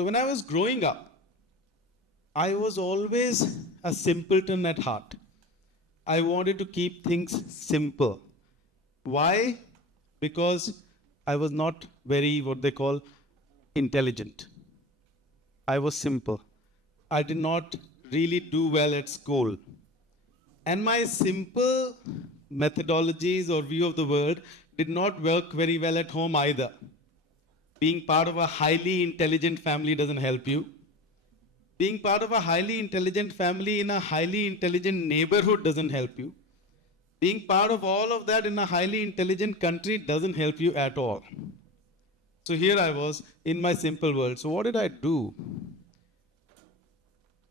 So when I was growing up, I was always a simpleton at heart. I wanted to keep things simple. Why? Because I was not very, what they call, intelligent. I was simple. I did not really do well at school. And my simple methodologies or view of the world did not work very well at home either. Being part of a highly intelligent family doesn't help you. Being part of a highly intelligent family in a highly intelligent neighborhood doesn't help you. Being part of all of that in a highly intelligent country doesn't help you at all. So here I was in my simple world. So what did I do?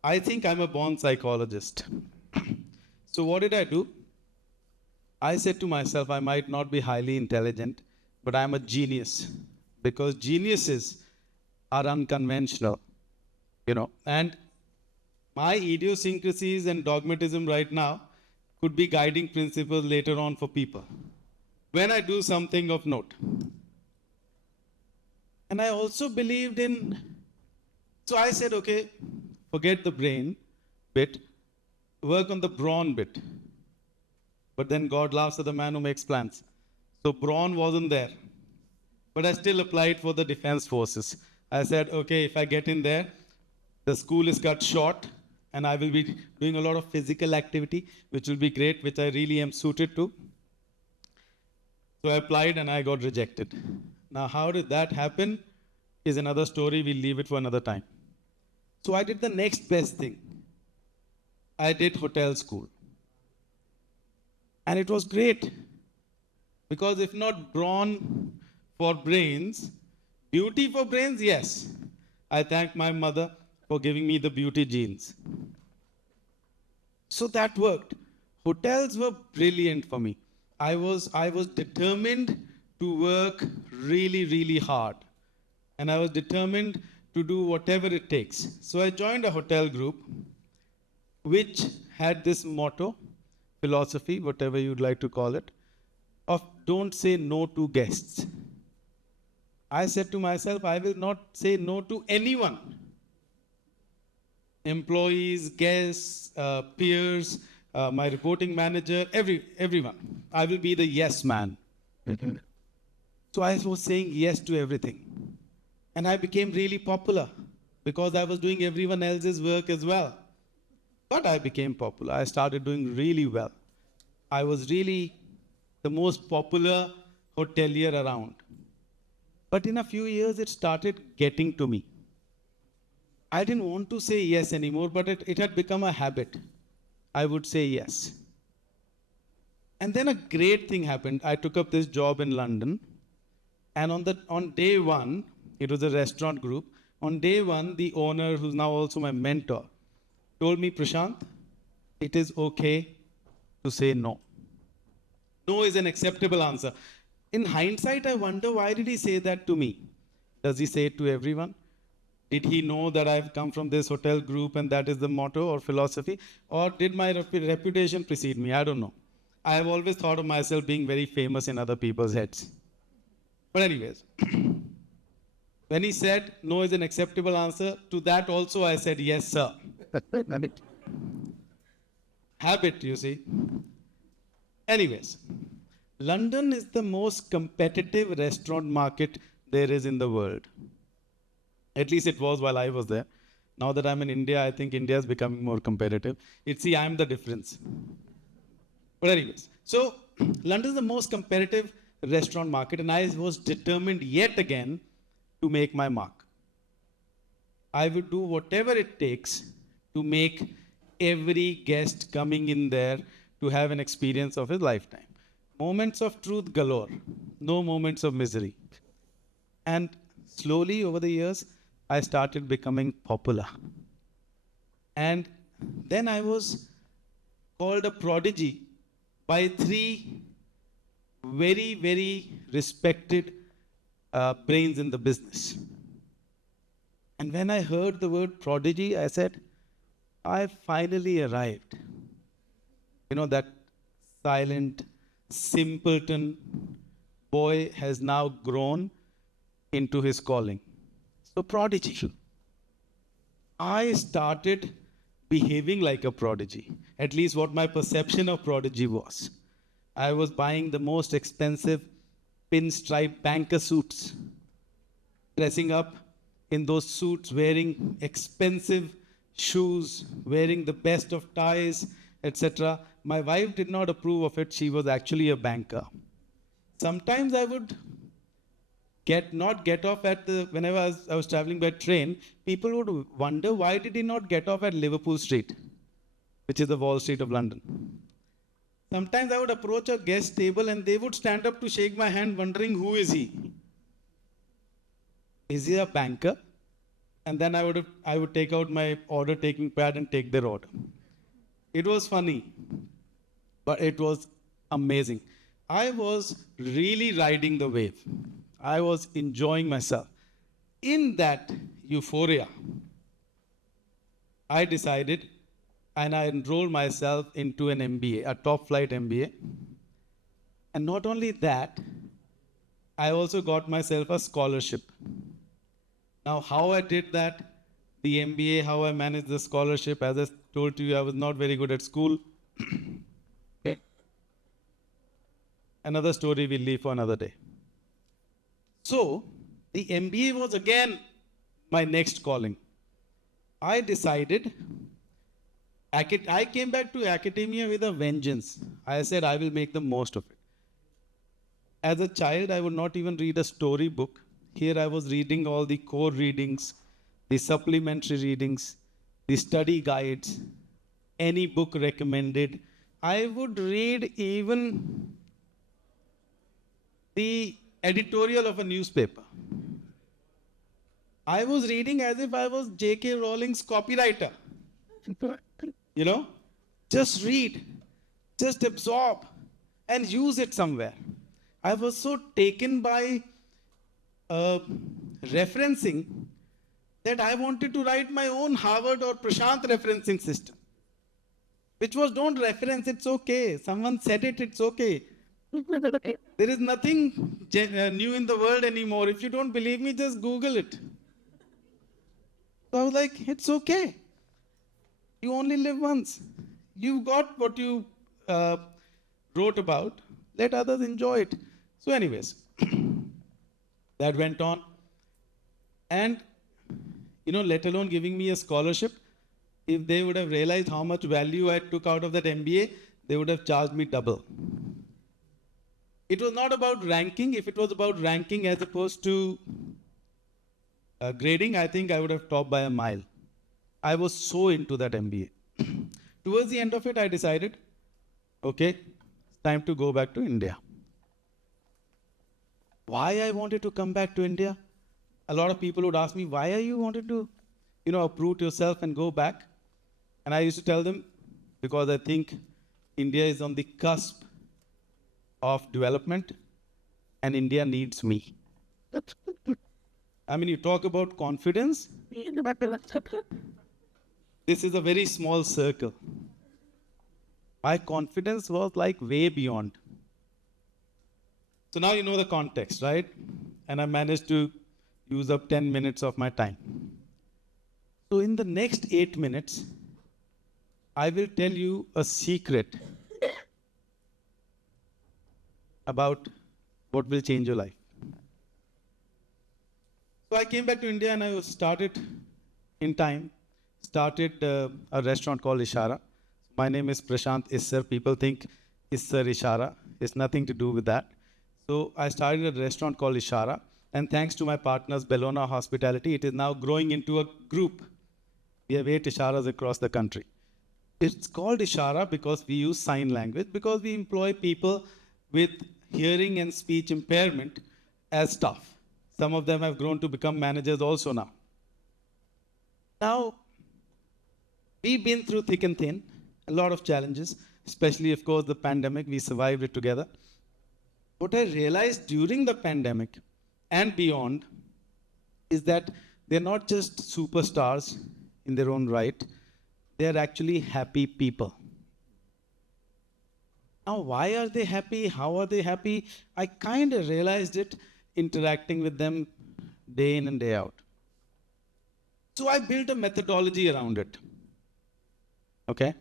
I think I'm a born psychologist. So what did I do? I said to myself, I might not be highly intelligent, but I'm a genius. Because geniuses are unconventional, and my idiosyncrasies and dogmatism right now could be guiding principles later on for people when I do something of note. And I also believed so I said, okay, forget the brain bit, work on the brawn bit. But then God laughs at the man who makes plans. So brawn wasn't there. But I still applied for the defense forces. I said, okay, if I get in there, the school is cut short, and I will be doing a lot of physical activity, which will be great, which I really am suited to. So I applied and I got rejected. Now, how did that happen is another story. We'll leave it for another time. So I did the next best thing. I did hotel school. And it was great. Because if not brawn for brains, beauty for brains, yes. I thank my mother for giving me the beauty genes. So that worked. Hotels were brilliant for me. I was determined to work really, really hard. And I was determined to do whatever it takes. So I joined a hotel group which had this motto, philosophy, whatever you'd like to call it, of don't say no to guests. I said to myself, I will not say no to anyone. Employees, guests, peers, my reporting manager, everyone. I will be the yes man. So I was saying yes to everything. And I became really popular because I was doing everyone else's work as well. But I became popular. I started doing really well. I was really the most popular hotelier around. But in a few years, it started getting to me. I didn't want to say yes anymore, but it had become a habit. I would say yes. And then a great thing happened. I took up this job in London. And on day one, it was a restaurant group. On day one, the owner, who's now also my mentor, told me, Prashant, it is okay to say no. No is an acceptable answer. In hindsight, I wonder, why did he say that to me? Does he say it to everyone? Did he know that I've come from this hotel group and that is the motto or philosophy? Or did my reputation precede me? I don't know. I have always thought of myself being very famous in other people's heads. But anyways, when he said no is an acceptable answer, to that also I said yes, sir. Habit, you see. Anyways, London is the most competitive restaurant market there is in the world. At least it was while I was there. Now that I'm in India, I think India is becoming more competitive. I'm the difference. But anyways, so London is the most competitive restaurant market, and I was determined yet again to make my mark. I would do whatever it takes to make every guest coming in there to have an experience of his lifetime. Moments of truth galore, no moments of misery. And slowly over the years, I started becoming popular. And then I was called a prodigy by 3 very, very respected brains in the business. And when I heard the word prodigy, I said, I finally arrived. That silent, simpleton boy has now grown into his calling. So prodigy. I started behaving like a prodigy, at least what my perception of prodigy was. I was buying the most expensive pinstripe banker suits, dressing up in those suits, wearing expensive shoes, wearing the best of ties, etc. My wife did not approve of it. She was actually a banker. Sometimes I would not get off at the whenever I was traveling by train, people would wonder why did he not get off at Liverpool Street, which is the Wall Street of London. Sometimes I would approach a guest table and they would stand up to shake my hand, wondering who is he? Is he a banker? And then I would take out my order taking pad and take their order. It was funny, but it was amazing. I was really riding the wave. I was enjoying myself. In that euphoria, I decided and I enrolled myself into an MBA, a top flight MBA. And not only that, I also got myself a scholarship. Now, how I did that, the MBA, how I managed the scholarship, as I told you, I was not very good at school. Another story we'll leave for another day. So, the MBA was again my next calling. I decided, I came back to academia with a vengeance. I said, I will make the most of it. As a child, I would not even read a storybook. Here I was reading all the core readings, the supplementary readings, the study guides, any book recommended. I would read even the editorial of a newspaper. I was reading as if I was J.K. Rowling's copywriter. You know, just read, just absorb and use it somewhere. I was so taken by referencing that I wanted to write my own Harvard or Prashant referencing system, which was don't reference, it's okay. Someone said it, it's okay. There is nothing new in the world anymore. If you don't believe me, just Google it. So I was like, it's okay. You only live once. You got what you wrote about. Let others enjoy it. So anyways, that went on. And, let alone giving me a scholarship, if they would have realized how much value I took out of that MBA, they would have charged me double. It was not about ranking. If it was about ranking as opposed to grading, I think I would have topped by a mile. I was so into that MBA. Towards the end of it, I decided, okay, it's time to go back to India. Why I wanted to come back to India? A lot of people would ask me, why are you wanted to, uproot yourself and go back? And I used to tell them, because I think India is on the cusp of development and India needs me. I mean, you talk about confidence. This is a very small circle. My confidence was like way beyond. So now you know the context, right? And I managed to use up 10 minutes of my time. So in the next 8 minutes, I will tell you a secret about what will change your life. So I came back to India and I started a restaurant called Ishaara. My name is Prashant Issar. People think Issar Ishaara. It's nothing to do with that. So I started a restaurant called Ishaara. And thanks to my partners, Bellona Hospitality, it is now growing into a group. We have 8 Ishaaras across the country. It's called Ishaara because we use sign language, because we employ people with hearing and speech impairment as staff. Some of them have grown to become managers also now. Now, we've been through thick and thin, a lot of challenges, especially, of course, the pandemic. We survived it together. What I realized during the pandemic and beyond is that they're not just superstars in their own right, they're actually happy people. Now, why are they happy? How are they happy? I kind of realized it interacting with them day in and day out. So I built a methodology around it. Okay?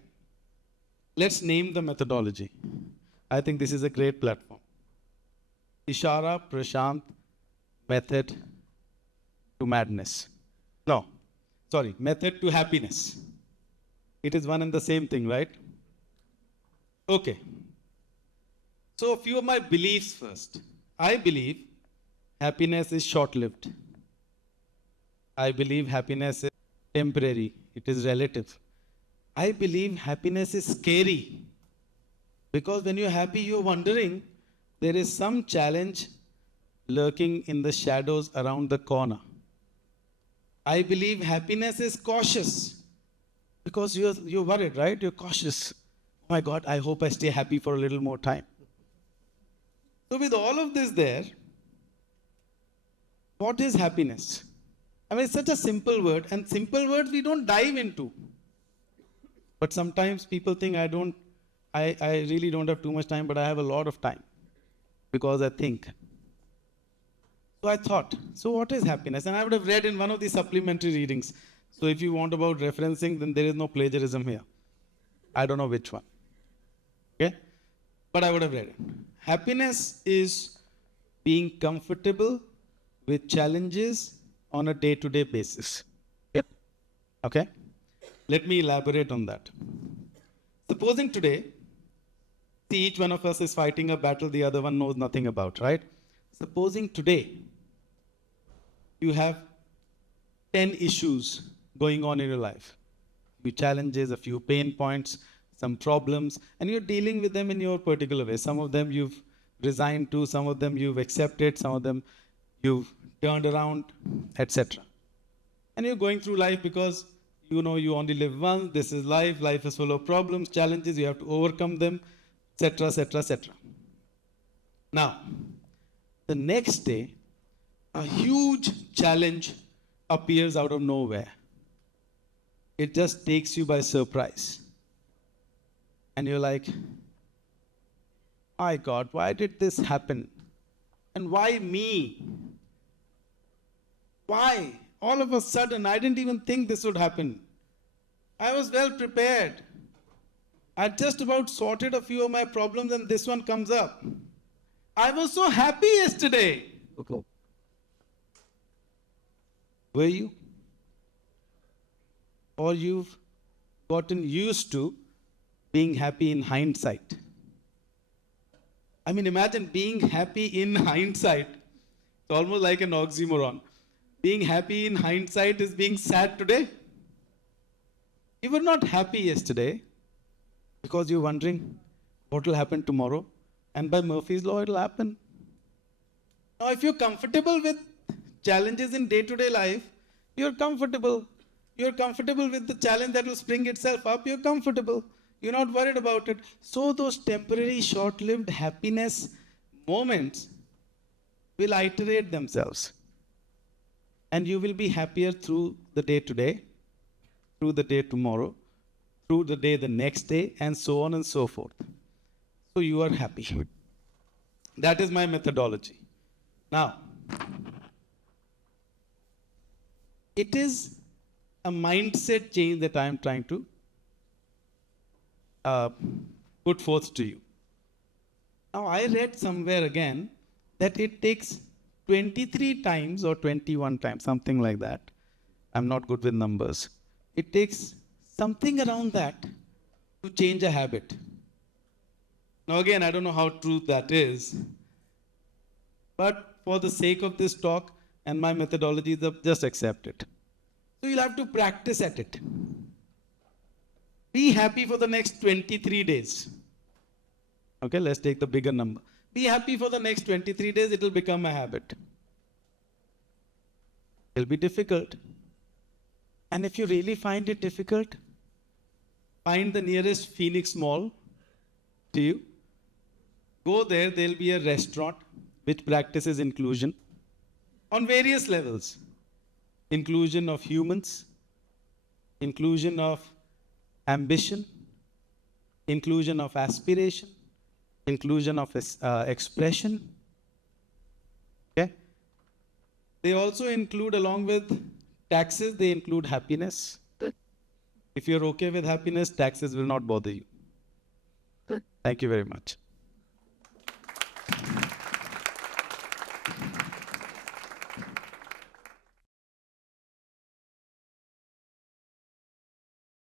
Let's name the methodology. I think this is a great platform. Ishaara Prashant Method to Madness. No, sorry, Method to Happiness. It is one and the same thing, right? Okay. So a few of my beliefs first. I believe happiness is short-lived. I believe happiness is temporary. It is relative. I believe happiness is scary. Because when you're happy, you're wondering there is some challenge lurking in the shadows around the corner. I believe happiness is cautious. Because you're worried, right? You're cautious. Oh my God, I hope I stay happy for a little more time. So with all of this there, what is happiness? I mean, it's such a simple word, and simple words we don't dive into. But sometimes people think I really don't have too much time, but I have a lot of time because I think. So I thought, so what is happiness? And I would have read in one of the supplementary readings. So if you want about referencing, then there is no plagiarism here. I don't know which one. Okay? But I would have read it. Happiness is being comfortable with challenges on a day-to-day basis. Yep. Okay? Let me elaborate on that. Supposing today, see, each one of us is fighting a battle the other one knows nothing about, right? Supposing today, you have 10 issues going on in your life. A few challenges, a few pain points, some problems, and you're dealing with them in your particular way. Some of them you've resigned to, some of them you've accepted, some of them you've turned around, etc. And you're going through life because you know you only live once, this is life, life is full of problems, challenges, you have to overcome them, etc., etc., etc. Now, the next day, a huge challenge appears out of nowhere. It just takes you by surprise. And you're like, my God, why did this happen? And why me? Why? All of a sudden, I didn't even think this would happen. I was well prepared. I just about sorted a few of my problems and this one comes up. I was so happy yesterday. Okay. Were you? Or you've gotten used to being happy in hindsight. I mean, imagine being happy in hindsight. It's almost like an oxymoron. Being happy in hindsight is being sad today. You were not happy yesterday because you're wondering what will happen tomorrow. And by Murphy's law, it will happen. Now, if you're comfortable with challenges in day-to-day life, you're comfortable. You're comfortable with the challenge that will spring itself up. You're comfortable. You're not worried about it. So those temporary, short-lived happiness moments will iterate themselves. And you will be happier through the day today, through the day tomorrow, through the day the next day, and so on and so forth. So you are happy. That is my methodology. Now, it is a mindset change that I am trying to put forth to you. Now, I read somewhere again that it takes 23 times or 21 times, something like that. I'm not good with numbers. It takes something around that to change a habit. Now, again, I don't know how true that is. But for the sake of this talk and my methodology, just accept it. So you'll have to practice at it. Be happy for the next 23 days. Okay, let's take the bigger number. Be happy for the next 23 days, it will become a habit. It will be difficult. And if you really find it difficult, find the nearest Phoenix Mall to you. Go there, there'll be a restaurant which practices inclusion on various levels. Inclusion of humans, inclusion of ambition, inclusion of aspiration, inclusion of expression. Okay? They also include, along with Taxes, they include happiness. If you're okay with happiness, taxes will not bother you. Thank you very much.